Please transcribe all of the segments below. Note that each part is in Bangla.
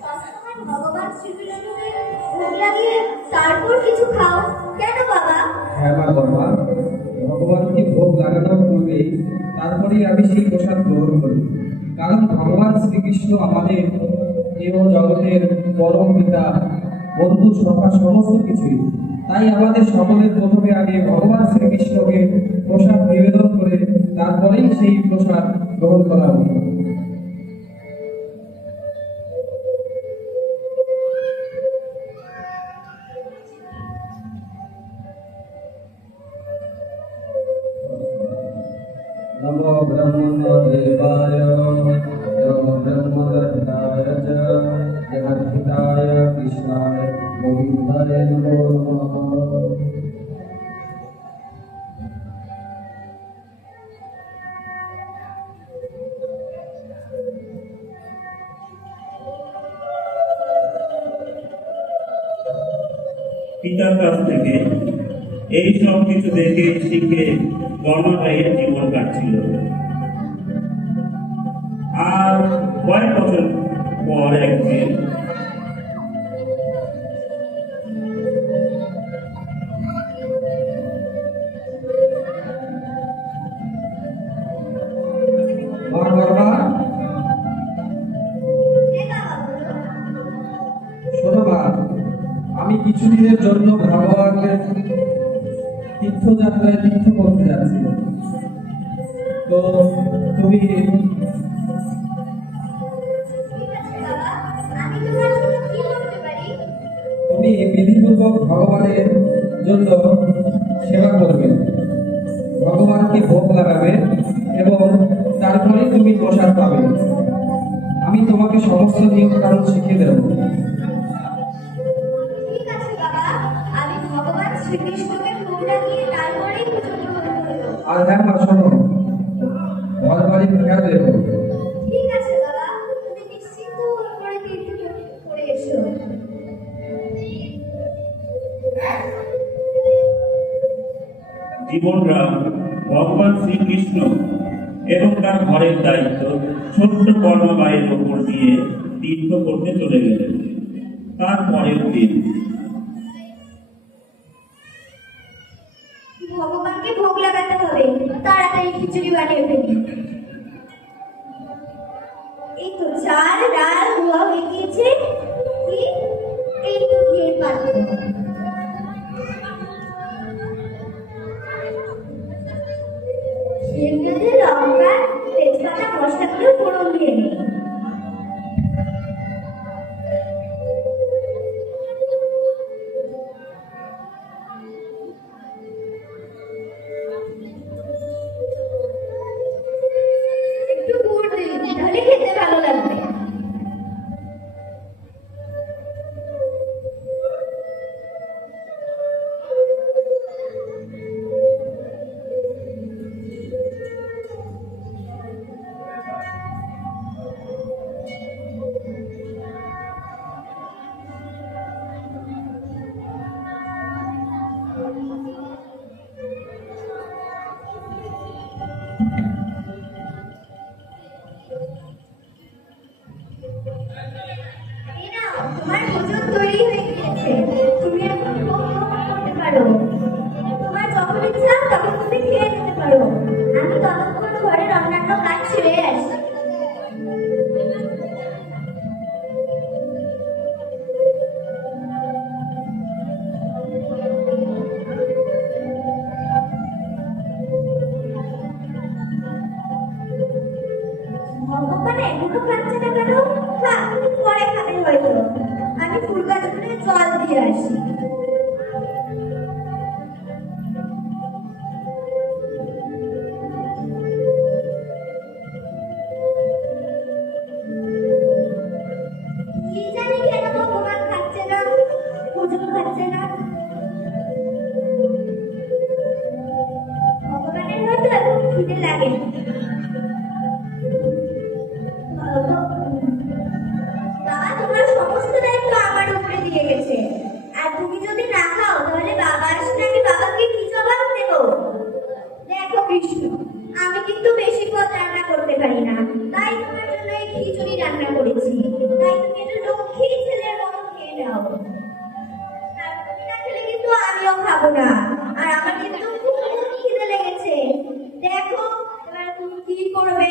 সবসময় ভগবান শ্রীকৃষ্ণকে ভোগ লাগিয়ে তারপর কিছু খাও কেন বাবা? হ্যাঁ মা বাবা, ভগবানকে ভোগ লাগানোর পূর্বেই তারপরেই আমি সেই প্রসাদ গ্রহণ করি। কারণ ভগবান শ্রীকৃষ্ণ আমাদের এ জগতের পরম পিতা, বন্ধু, সভা সমস্ত কিছুই। তাই আমাদের সকলের প্রথমে আগে ভগবান শ্রীকৃষ্ণকে প্রসাদ নিবেদন করে তারপরেই সেই প্রসাদ গ্রহণ করা উচিত। नमो ब्रह्मदेवाय नमो ब्रह्मदत्ताय च जगद्धिताय कृष्णाय गोविन्दाय नमो नमः। পিতার কাছ থেকে এই সব কিছু দেখে শিখে গণমায়ের জীবন কাটছিল। আর কয়েক বছর পর একদিন মা বাবা, শোনো মা, আমি কিছুদিনের জন্য ভগবানের তীর্থযাত্রায় তীর্থ করতে যাচ্ছি। তো তুমি তুমি বিধিপূর্বক ভগবানের জন্য সেবা করবে, ভগবানকে ভোগ লাগাবে এবং তারপরে তুমি প্রসাদ পাবে। আমি তোমাকে সমস্ত নিয়ম কানুন শিখিয়ে দেব। ঠিক আছে বাবা, আমি ভগবান শ্রীকৃষ্ণকে ভোগ লাগিয়ে তারপরেই পুজো গ্রহণ করব। আর হ্যাঁ মা, শোনো, ঘর বাড়ি খেয়াল রেখো। ঠিক আছে বাবা, তুমি নিশ্চিন্ত করে তীর্থ করে এসো। জীবনরাম ভগবান শ্রীকৃষ্ণ এবং তার ঘরের দায়িত্ব ছোট্ট কর্মবাইয়ের ওপর দিয়ে তীর্থ করতে চলে গেলেন। তারপরের দিন ভগবানকে ভোগ লাগাতে হবে, তাড়াতাড়ি খিচুড়ি বানিয়ে ফেলি। এই তো চাল ডাল ধোয়া হয়ে গিয়েছে, কি এই তো ঘিয়ের পাত্র। ঘিয়ের মধ্যে লঙ্কা, তেজপাতা, মশলাগুলো ফোড়ন দিয়ে নিই। একটু গুড় দিই, তাহলে খেতে ভালো লাগবে। এই নাও, তোমার ভোজন তৈরি হয়ে গিয়েছে, তুমি এখন ভোগ গ্রহণ করতে পারো। তোমার যখন ইচ্ছা তখন তুমি খেয়ে নিতে পারো। আমি ততক্ষণ ঘরের অন্যান্য কাজ ছেড়ে আসি। ভগবান এখনো খাচ্ছে না কেন? হ্যাঁ, পরে খাবে হয়তো। আমি ফুল গাছগুলো জল দিয়ে আসি। কি জানি কেন ভগবান খাচ্ছে না, পুজো খাচ্ছে না। ভগবানের হয়তো এখন খিদে লাগে। বাবা তোমার সমস্ত দায়িত্ব আমার উপরে দিয়ে গেছে, আর তুমি যদি না খাও তাহলে বাবা আসলে আমি বাবাকে কি জবাব দেব? দেখো কৃষ্ণ, আমি কিন্তু বেশি পদ রান্না করতে পারি না, তাই তোমার জন্য এই খিচুড়ি রান্না করেছি। তাই তুমি একটু লক্ষ্মী ছেলের মতো খেয়ে নাও। আর তুমি না খেলে কিন্তু আমিও খাবো না। আর আমার কিন্তু খুব খিদে লেগেছে। দেখো এবার তুমি কি করবে।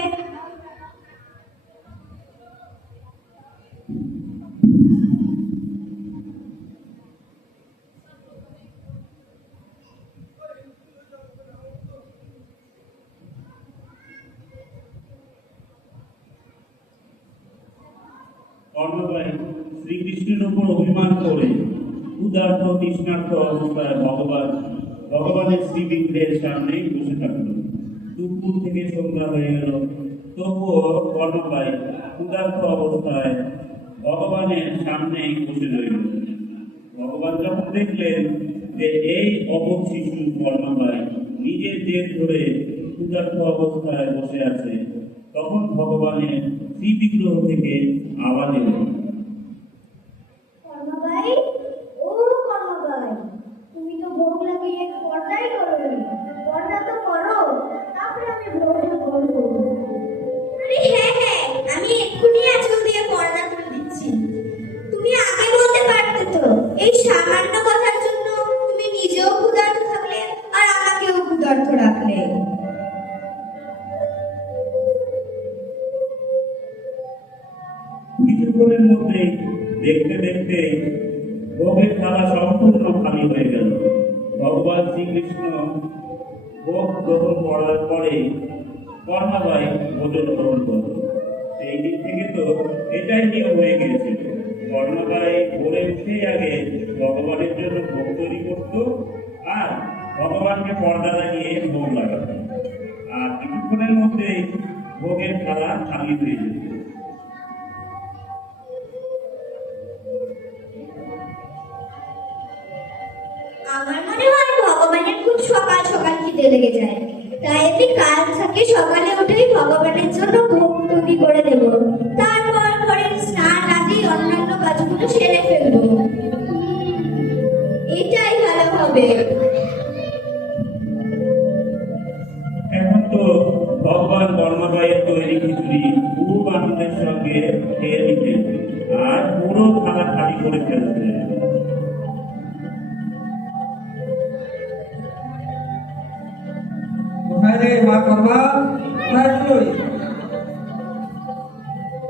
কর্ণবাই শ্রীকৃষ্ণের উপর অভিমান করে ক্ষুধার্ত তৃষ্ণার্ত অবস্থায় ভগবানের শ্রীবিগ্রহের সামনেই বসে থাকলো। দুপুর থেকে সন্ধ্যা হয়ে গেল, তবুও কর্ণবাই ক্ষুধার্ত অবস্থায় ভগবানের সামনেই বসে রইল। ভগবান যখন দেখলেন যে এই অবধ শিশু কর্ণবাই নিজের জেদ ধরে ক্ষুধার্ত অবস্থায় বসে আছে, তখন ভগবানের শ্রীবিগ্রহ থেকে আওয়াজ এলো, কর্মবাই, ও কর্মবাই, তুমি তো ভোগ লাগিয়ে পর্দাই করোনি। পর্দা তো করো, তারপরে আমি ভোগটা করবো। আরে হ্যাঁ হ্যাঁ, আমি এক্ষুনি আঁচল দিয়ে পর্দা করে দিচ্ছি। তুমি আগে বলতে পারতে তো। এই সামান্য কথার জন্য তুমি নিজেও ক্ষুধার্ত থাকলে আর আমাকেও ক্ষুধার্ত রাখলে। কিছুক্ষণের মধ্যে দেখতে দেখতে ভোগের থালা সম্পূর্ণ খালি হয়ে গেল। ভগবান শ্রীকৃষ্ণ ভোগ গ্রহণ করার পরে কর্ণবাই ভোজন গ্রহণ করল। সেই দিক থেকে তো এটাই নিয়ম হয়ে গিয়েছিল। কর্ণবাই ভোরে উঠেই আগে ভগবানের জন্য ভোগ তৈরি করত আর ভগবানকে পর্দা লাগিয়ে ভোগ লাগাত। আর কিছুক্ষণের মধ্যে ভোগের থালা খালি হয়ে যেত। আমার মনে হয় ভগবানের খুব সকাল সকাল খিদে লেগে যায়। তাই আমি কাল থেকে সকালে উঠেই ভগবানের জন্য ভোগ তৈরি করে দেব। তারপর ঘরের স্নান আদি অন্যান্য কাজগুলো সেরে ফেলবো। এটাই ভালো হবে। এখন তো ভগবান কর্ণবাইয়ের তৈরি খিচুড়ি খুব আনন্দের সঙ্গে খেয়ে নিতেন আর পুরো খানা খালি করে ফেলতেন। কোথায় রে মা কর্মা, কোথায় তুই?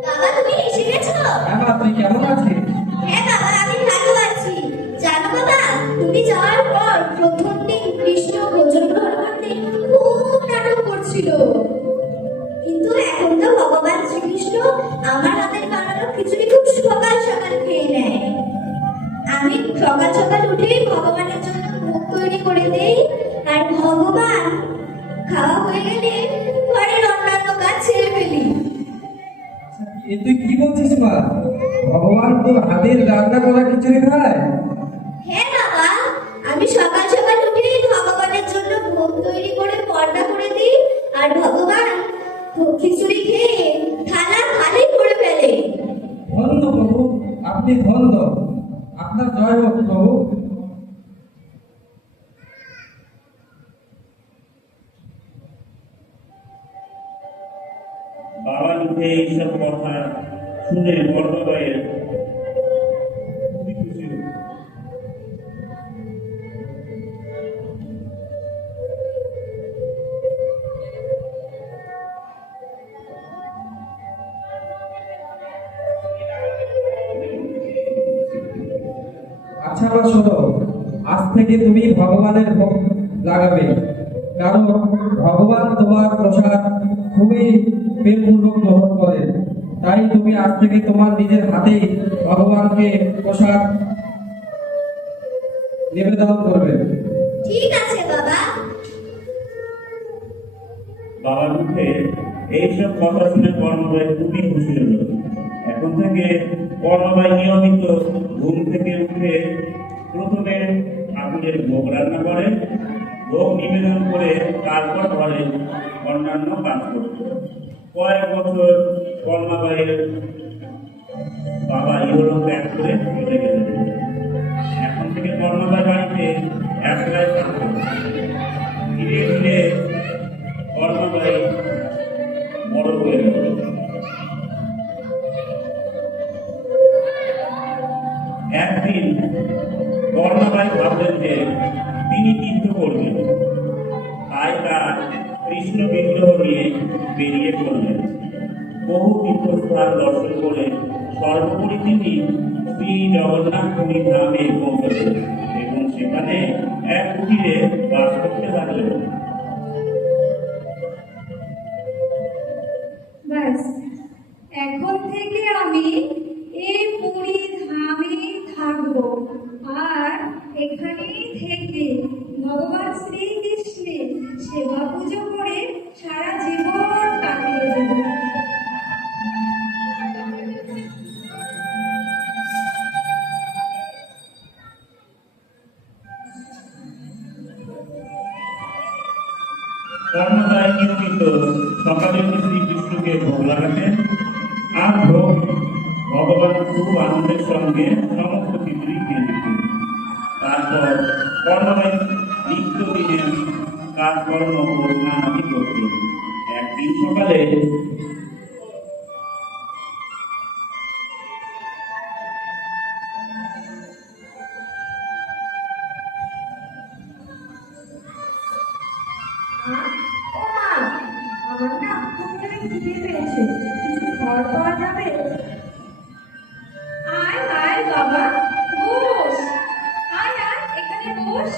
বাবা, তুমি এসে গেছো? হ্যাঁ মা, তুই কেমন আছিস? হ্যাঁ বাবা, আমি ভালো আছি। জানো বাবা, তুমি যাওয়ার পর প্রথম দিন কৃষ্ণ ভোজন গ্রহণ করতে খুব নাটক করছিল। কিন্তু এখন তো ভগবান শ্রীকৃষ্ণ আমার হাতের বানানো খিচুড়ি খুব সকাল সকাল খেয়ে নেয়। আমি সকাল সকাল উঠেই ভগবানের জন্য ভোগ তৈরি করে দেই। আর ভগবান খাওয়া হয়ে গেলে ঘরের অন্যান্য কাজ ছেড়ে ফেলি। এ তুই কি বলছিস মা? ভগবান তোর হাতের রান্না করা খিচুড়ি খায়? হ্যাঁ বাবা, আমি সকাল সকাল উঠেই ভগবানের জন্য ভোগ তৈরি করে পর্দা করে দিই। আর ভগবান খিচুড়ি খেয়ে থালা খালি করে ফেলে। ধন্য প্রভু, আপনি ধন্য। আপনার জয় হোক প্রভু। বাবার মুখে এইসব কথা শুনে কর্ণবাইয়ের খুবই খুশি হল। আচ্ছা মা শোনো, আজ থেকে তুমি ভগবানের ভোগ লাগাবে, কারণ ভগবান তোমার প্রসাদ খুবই প্রেমপূর্বক গ্রহণ করেন। তাই তুমি আজ থেকে তোমার নিজের হাতেই ভগবানকে প্রসাদ নিবেদন করবে। ঠিক আছে বাবা। বাবার মুখে এইসব কথা শুনে কর্ণবাই খুবই খুশি হল। এখন থেকে কর্ণবাই নিয়মিত ঘুম থেকে উঠে প্রথমে ঠাকুরের ভোগ রান্না করে, ভোগ নিবেদন করে তারপর ঘরে অন্যান্য কাজ করত। কয়েক বছর কর্ণবাইয়ের বাবা ইহলোক ত্যাগ করে চলে গেলেন। এখন থেকে কর্ণবাই বাড়িতে একলাই থাকত। ধীরে ধীরে কর্ণবাই বড় হয়ে গেল। বহু তীর্থস্থান দর্শন করে সর্বোপরি তিনি শ্রী জগন্নাথ পুরী ধামে পৌঁছলেন এবং সেখানে এক কুটিরে বাস করতে লাগলেন। ব্যাস, এখন থেকে আমি এই পুরী ধামে থাকবো আর এখানেই থেকে ভগবান শ্রীকৃষ্ণের সেবা পুজো করে সারা জীবন কাটিয়ে দেব। কর্মদায় নিয়মিত সকালে উঠে শ্রীকৃষ্ণকে ভোগ লাগাতেন আর ভোগ ভগবান খুব আনন্দের সঙ্গে সমস্ত কিছুই খেয়ে দিতেন। তারপর কর্মদায় নিত্যদিনের কাজকর্ম ও স্নানাদি করতেন। একদিন সকালে মা, ও মা, আমার না খুব জোরে খিদে পেয়েছে, কিছু খাবার পাওয়া যাবে? আয় আয় বাবা, বস। আয় আয়, এখানে বস।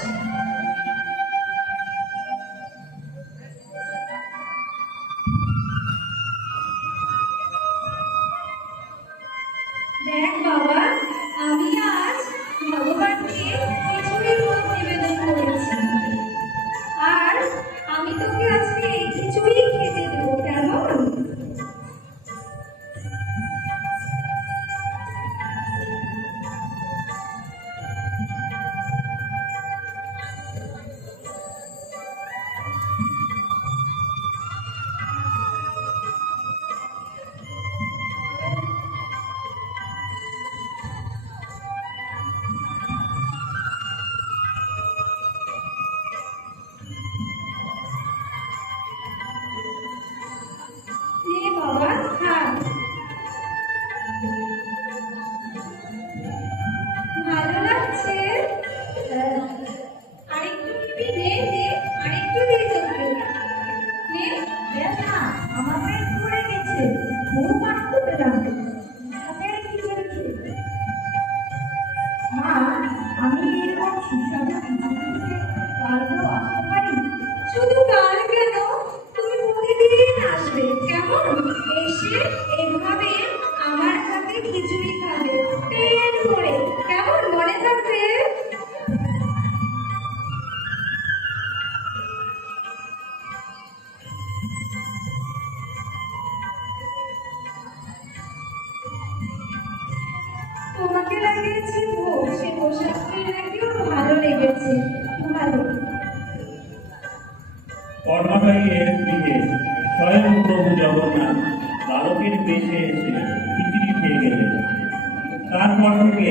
দেখ বাবা, আমি আজ ভগবানকে খিচুড়ি ভোগ নিবেদন করেছি আর আমি তোকে আজকে এই খিচুড়ি খেতে দেবো, কেমন? নে বাবা, খা। ভালো লাগছে? আরেকটু নিবি? নে নে, আরেকটু দিই তোকে। নে। দেখ না, আমার পেট ভরে গেছে, খুব আনন্দ পেলাম হাতের খিচুড়ি খেয়ে। মা, আমি এরকম সুস্বাদু খিচুড়ি খেয়ে কালকেও আসতে পারি? শুধু কাল কেন, তুমি প্রতিদিন আসবে, কেমন? এসে এভাবে আমার হাতে খিচুড়ি খাবে পেট ভরে, কেমন? মনে থাকবে? তোমাকে লাগিয়েছি ভোগ, সে পোশাকটি নাকি ওর ভালো লেগেছে। ভালো। কর্মদায়ী এর গৃহে স্বয়ং প্রভু জগন্নাথ বালকের বেশে এসে খিচুড়ি খেয়ে গেলেন। তারপর থেকে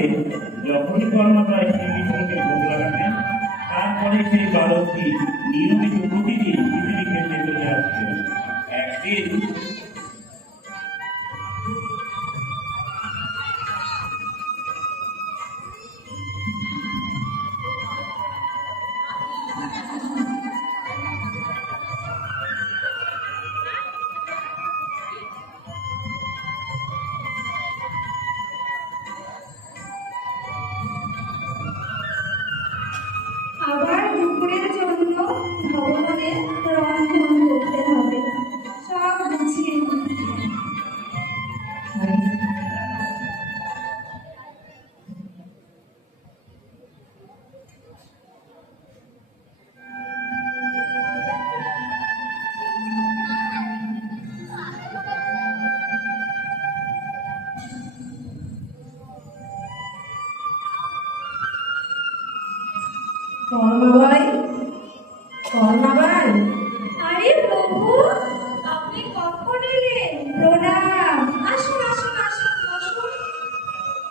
যখনই কর্মদায় শ্রীকৃষ্ণকে ভোগ লাগাতেন তারপরে সেই বালকটি নিয়মিত প্রতিদিন খিচুড়ি খেতে চলে আসতেন। একদিন আবার দুপুরের জন্য ভগবানের রন্ধন করতে হবে, সব গুছিয়ে নিতে। কর্মাবাই, কর্মাবাই, আরে প্রভু, আপনি কখন এলেন? প্রণাম। আসুন আসুন আসুন, বসুন।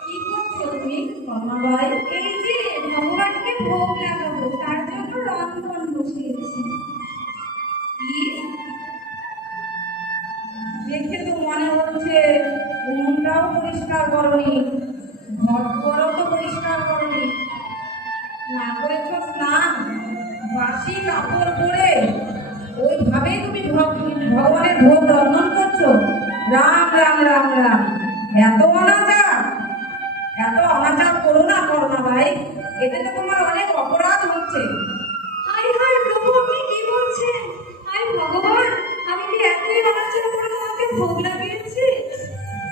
কি করছো তুমি? কর্মাবাই, এই যে ভগবানকে ভোগ লাগাবো, তার জন্য রন্ধন বসিয়েছি। কি? দেখে তো মনে হচ্ছে উনুনটাও পরিষ্কার করনি, ঘরটাও তো পরিষ্কার করনি, না করেছ স্নান, বাসি কাপড় পরে ওইভাবেই তুমি ভগবানের ভোগ রন্ধন করছো? রাম এতে তো তোমার অনেক অপরাধ হচ্ছে। হায় হায় প্রভু, আপনি কি বলছেন? হায় ভগবান, আমি কি এতই অনাচার করে তোমাকে ভোগ লাগিয়েছি?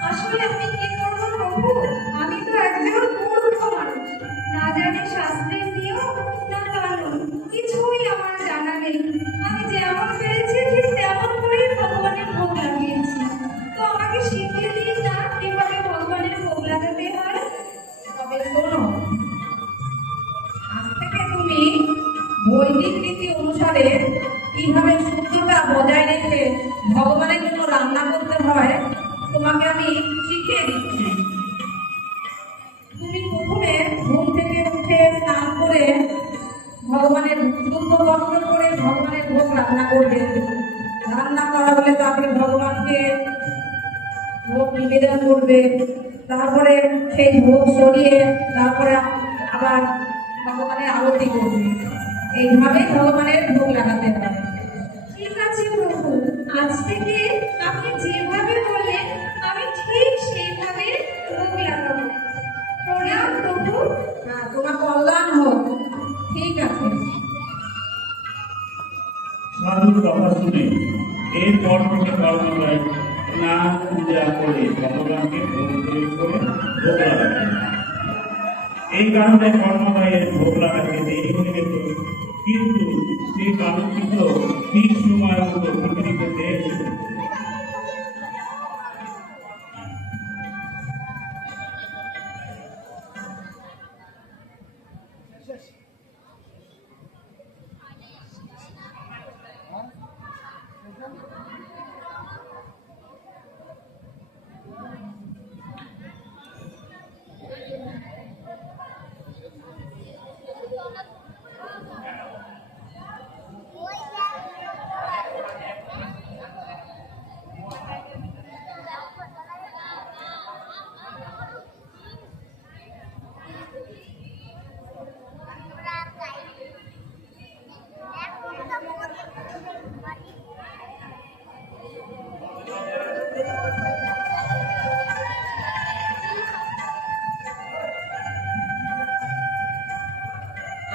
আসলে আমি কি করবো প্রভু? আমি তো একজন মূর্খ মানুষ, না জানি শাস্ত্রের নিয়ম না কানুন, কিছুই আমার জানা নেই। আমি যেমন পেরেছি ঠিক তেমন করেই ভগবানের ভোগ লাগিয়েছি। তো আমাকে শিখিয়ে দিন না কিভাবে ভগবানের ভোগ লাগাতে হয়। তবে শোনো, আজ থেকে তুমি বৈদিক রীতি অনুসারে কিভাবে শুদ্ধতা বজায় রেখে ভগবানের জন্য রান্না করতে হয় তোমাকে আমি শিখিয়ে দিচ্ছি। তুমি প্রথমে ঘুম থেকে উঠে স্নান করে ভগবানের শুদ্ধ বস্ত্র করে ভগবানের ভোগ রান্না করবে। রান্না করা হলে তারপরে ভগবানকে ভোগ নিবেদন করবে। তারপরে সেই ভোগ সরিয়ে তারপরে আবার ভগবানের আরতি করবে। এইভাবে ভগবানের ভোগ লাগাতে হবে। ঠিক আছে প্রভু, আজ থেকে আপনি যেভাবে বললেন আমি ঠিক সেইভাবে ভোগ লাগাবো। প্রণাম প্রভু। তোমার কল্যাণ হোক। ঠিক আছে। সাধুর কথা শুনে এরপর থেকে কর্মরায় স্নান পূজা করে ভগবানকে ভোগ প্রয়োগ করে ভোগ লাগাতেন। এই কারণে কর্মরায়ের ভোগ লাগাতে দেরি হয়ে যেত, কিন্তু সেই কালকৃত ঠিক সময় মতো খিচুড়ি পেতে এসেছে।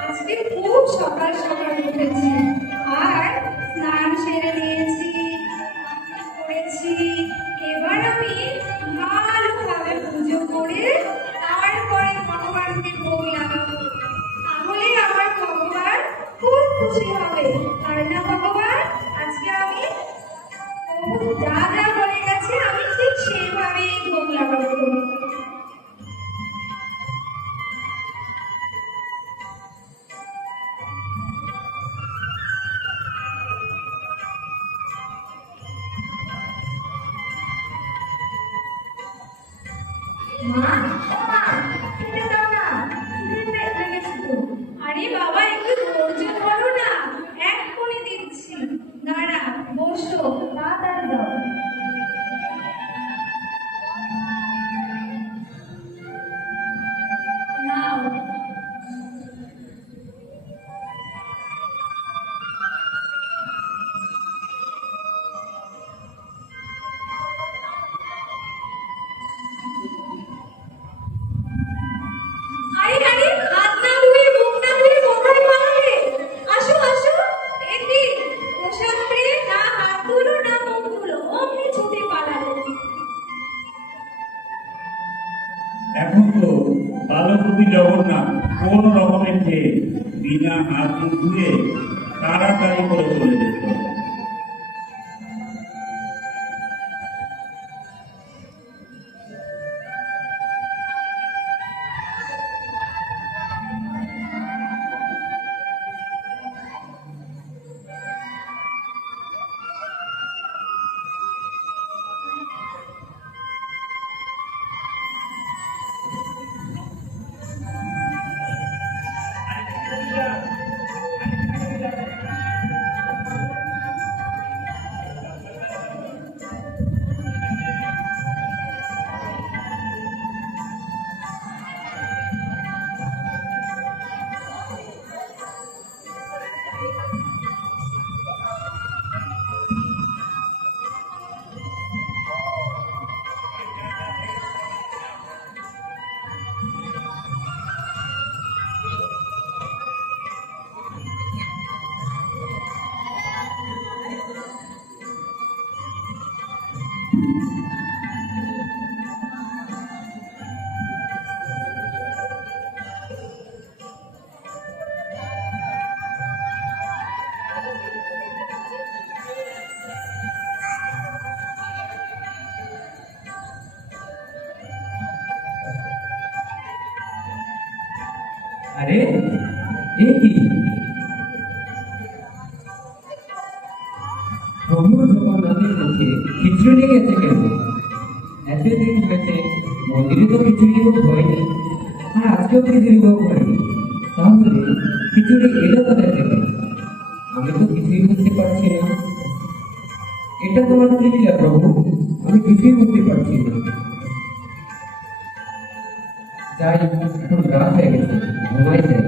আজকে খুব সকাল সকাল উঠেছি আর স্নান সেরে নিয়েছি, স্নান করেছি। এবার আমি ভালোভাবে পুজো করে তারপরে ভগবানকে ভোগ লাগাবো। তাহলে আমার ভগবান খুব খুশি হবে। আর না ভগবান, আজকে আমি প্রভু যা যা বলে গেছে আমি ঠিক সেইভাবেই ভোগ লাগাবো। মা, ও মা, খেতে দাও না, খিদে লেগেছে তো। আরে বাবা, একটু ধৈর্য ধরো না, এক্ষুনি দিচ্ছি। দাঁড়া, বসো, তাড়াতাড়ি দাও। নাও। আরে আরে, হাত না ধুয়ে মুখ না ধুয়ে কোথায় পালালে? আসো আসো। এ কি, প্রসাদ পেয়ে না হাত ধুলো না মুখ ধুলো, অমনি ছুটে পালালো। এখন তো বালকরূপী জগন্নাথ কোন রকমের খেয়ে বিনা হাত মুখ ধুয়ে তাড়াতাড়ি করে চলে যেত। আরে এ কি? প্রভু জগন্নাথের মুখে খিচুড়ি গেছে কেন? এতদিন হয়েছে মন্দিরে তো খিচুড়ি ভোগ হয়নি, আর আজকেও খিচুড়ি ভোগ হয়নি। তাহলে খিচুড়ি এলো কোথা থেকে? আমি তো কিছুই বুঝতে পারছি না। এটা তোমার কি লীলা প্রভু? আমি কিছুই বুঝতে পারছি না। যাই, এখন রাত হয়ে গেছে, ঘুমাই যাই।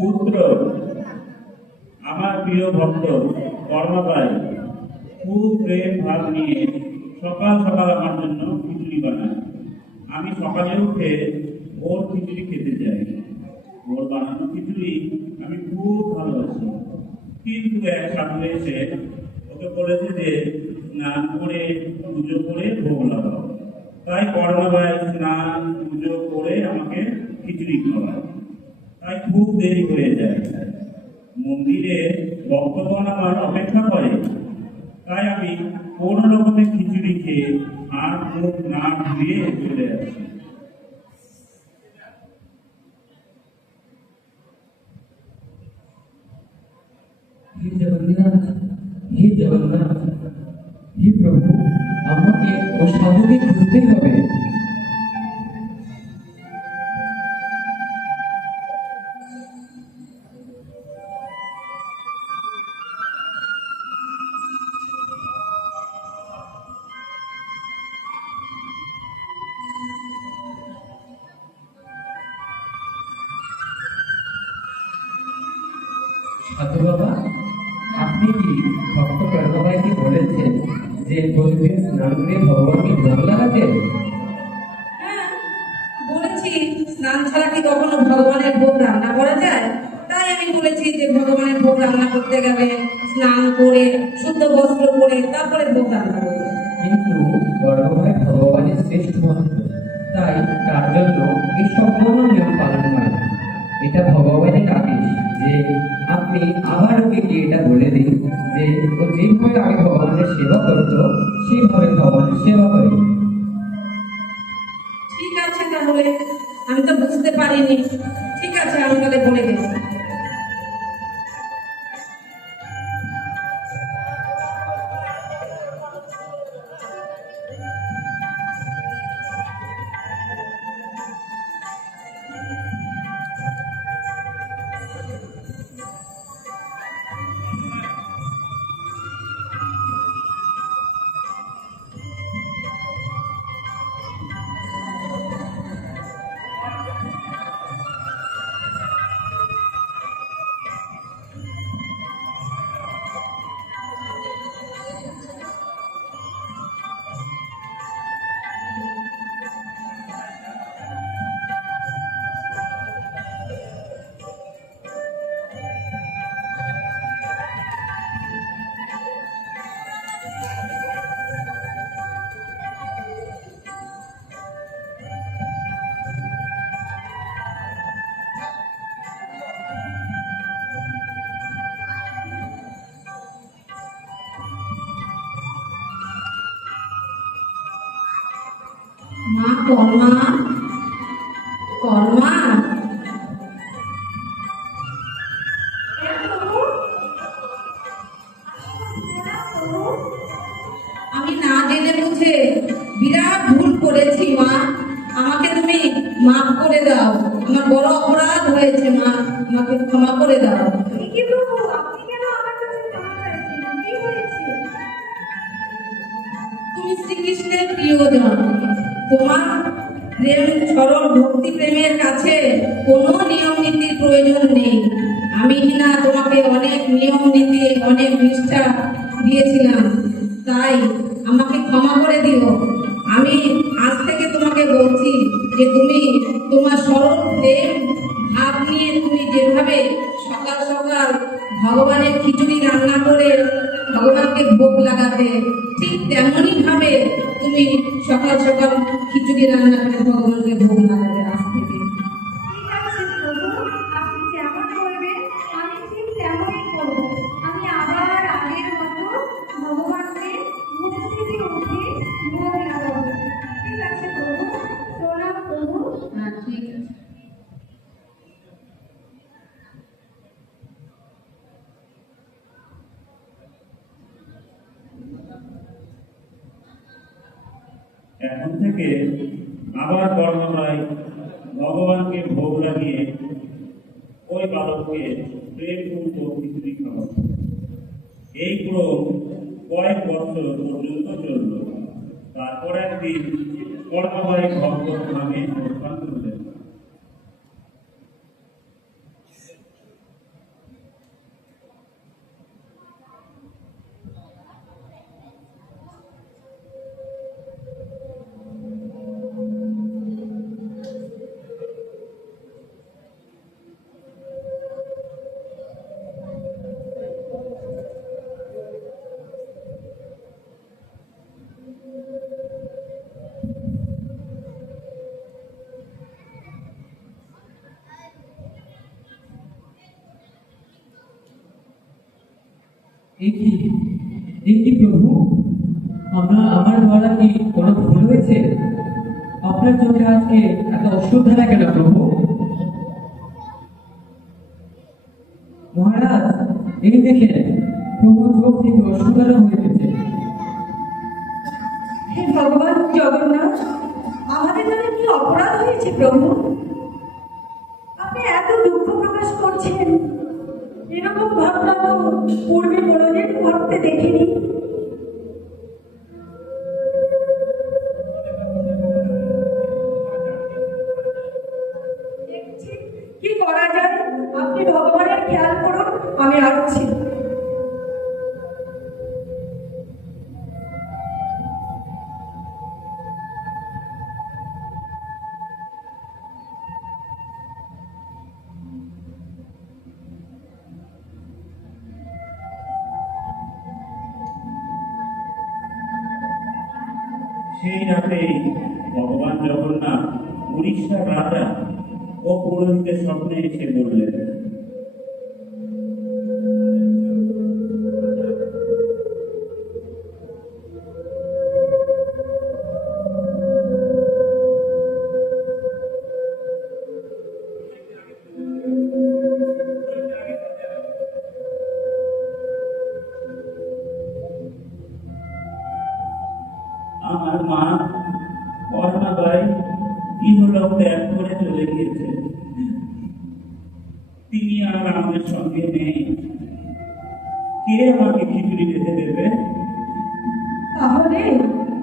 পুত্র, আমার প্রিয় ভক্ত কর্মাবাই খুব প্রেম ভাব নিয়ে সকাল সকাল আমার জন্য খিচুড়ি বানায়। আমি সকালে উঠে ওর খিচুড়ি খেতে যাই। ওর বানানো খিচুড়ি আমি খুব ভালোবাসি। কিন্তু এক সামনে এসে ওকে বলেছে যে স্নান করে পুজো করে ভোগ লাগাও। তাই কর্মাবাই স্নান পুজো করে আমাকে খিচুড়ি খাওয়ায়। তাই খুব দেরি হয়ে যায়। মন্দিরে ভক্তগণ আমার অপেক্ষা করে। তাই আমি কোনো রকমের খিচুড়ি খেয়ে আর মুখ না ধুয়ে চলে আসি। হে জগন্নাথ, হে জগন্নাথ, হে প্রভু, আমাকে ও সাধুকে খুঁজতেই হবে। সাধু বাবা, আপনি কি ভক্ত কর্মবাইকে বলেছেন যে প্রতিদিন স্নান করে ভগবানকে ভোগ লাগাতেন? হ্যাঁ, বলেছি স্নান ছাড়া কি কখনো ভগবানের ভোগ রান্না করা যায়? তাই আমি বলেছি যে ভগবানের ভোগ রান্না করতে গেলে স্নান করে শুদ্ধ বস্ত্র পরে তারপরে ভোগ রান্না করবে। কিন্তু কর্মবাই ভগবানের শ্রেষ্ঠ ভক্ত, তাই তার জন্য এই সম্পূর্ণ নিয়ম পালন হয়। এটা ভগবানের আদেশ যে আপনি আবার ওকে গিয়ে এটা বলে দিন যে ও যেভাবে আগে ভগবানের সেবা করতো সেইভাবে ভগবানের সেবা করে। ঠিক আছে, তাহলে আমি তো বুঝতে পারিনি। ঠিক আছে, আমি তাহলে বলে দিচ্ছি। মা কর্মা, কর্মা হ্যাঁ প্রভু। প্রণাম প্রভু। আমি না জেনে বুঝে বিরাট ভুল করেছি মা, আমাকে তুমি মাফ করে দাও, আমার বড় অপরাধ হয়েছে মা, আমাকে ক্ষমা করে দাও। এ কি প্রভু, আপনি কেন আমার কাছে ক্ষমা চাইছেন? কি হয়েছে? তুমি শ্রীকৃষ্ণের প্রিয়জন, তোমার প্রেম সরল ভক্তি প্রেমের কাছে কোনো নিয়ম নীতির প্রয়োজন নেই। আমি কিনা তোমাকে অনেক নিয়ম নীতি অনেক নিষ্ঠা দিয়েছিলাম, তাই আমাকে ক্ষমা করে দিও। আমি আজ থেকে তোমাকে বলছি যে তুমি তোমার সরল প্রেম ভাব নিয়ে তুমি যেভাবে সকাল সকাল ভগবানের খিচুড়ি রান্না করে ভগবানকে ভোগ লাগাতে, ঠিক তেমনই ভাবে তুমি সকাল সকাল খিচুড়ি রান্না করে ভগবানকে ভোগ লাগাবে আজ থেকে। ঠিক আছে প্রভু, আপনি যেমন করবেন আমি ঠিক তেমনই করব। আমি আবার আগের মতো ভগবানকে ঘুম থেকে উঠে ভোগ লাগাবো। ঠিক আছে প্রভু, প্রণাম প্রভু। হ্যাঁ ঠিক আছে। এখন থেকে আবার কর্মময় ভগবানকে ভোগ লাগিয়ে ওই বালককে প্রেমপূর্ণ খিচুড়ি খাওয়াবো। এই ক্রম কয়েক বছর পর্যন্ত চলল। তারপর একদিন কর্মময় ভক্ত নামে প্রস্থান করলেন। এ কি প্রভু, আমার দ্বারা কি কোনো ভুল হয়েছে? আপনার চোখে আজকে এত অশ্রুধারা কেন প্রভু? মহারাজ, এই দেখে প্রভু চোখ থেকে অশ্রুধারা হয়ে গেছে। হে ভগবান জগন্নাথ, আমাদের দ্বারা কি অপরাধ হয়েছে প্রভু? আপনি এত দুঃখ প্রকাশ করছেন, এরকম ঘটনা তো পূর্বে কোনোদিন ঘটতে দেখিনি। দেখছি কি করা যায়, আপনি ভগবানের খেয়াল করুন, আমি আসছি। সেই রাতেই ভগবান জগন্নাথ উড়িষ্যার রাজা ও পুরোহিতের স্বপ্নে এসে বললেন, আমার মা কর্ণাবাই ইহলোক ত্যাগ করে চলে গিয়েছে। তিনি আর আমাদের সঙ্গে নেই। কে আমাকে খিচুড়ি খেতে দেবে? তাহলে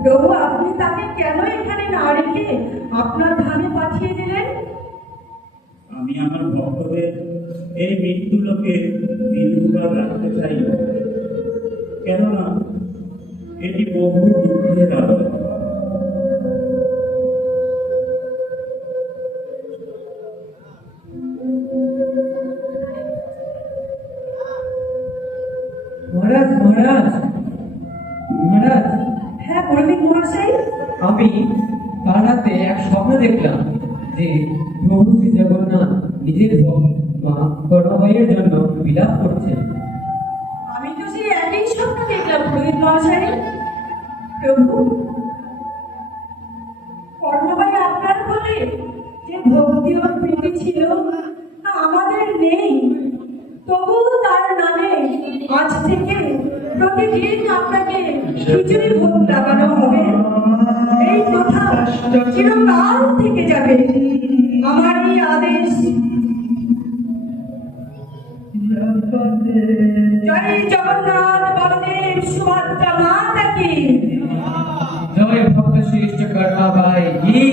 প্রভু আপনি তাকে কেন এখানে না রেখে আপনার ধামে পাঠিয়ে দিলেন? আমি আমার ভক্তদের এই মৃত্যু লোকে দীর্ঘকাল রাখতে চাই, কেননা এটি বহু দুঃখের আলো। মহারাজ মহারাজ মহারাজ, হ্যাঁ পণ্ডিত মহাশয়, আমি কাল রাতে এক স্বপ্ন দেখলাম যে প্রভু শ্রী জগন্নাথ নিজের মা কর্ণবাইয়ের জন্য বিলাপ করছেন। আমি তো সেই একই স্বপ্ন দেখলাম পণ্ডিত মহাশয়। প্রভু কর্ণবাই আপনার বলে যে ভক্তি ও প্রীতি ছিল তা আমাদের নেই, তবুও তার নামে আজ থেকে প্রতিদিন আপনাকে খিচুড়ি ভোগ লাগানো হবে। এই প্রথা চিরকাল থেকে যাবে। আমার এই আদেশ। জয় জগন্নাথ বলদেব সুভদ্রা মাতা কি। জয় ভক্ত শ্রেষ্ঠ কর্মা ভাই কি।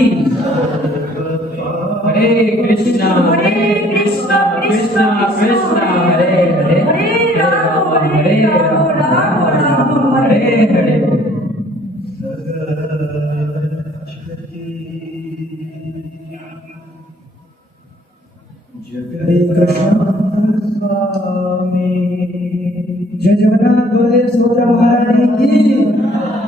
হরে কৃষ্ণ হরে কৃষ্ণ কৃষ্ণ কৃষ্ণ হরে হরে হরে রাম হরে রাম রাম রাম হরে হরে। হরে। जय जगन्नाथ बलदेव सुभद्रा महारानी की।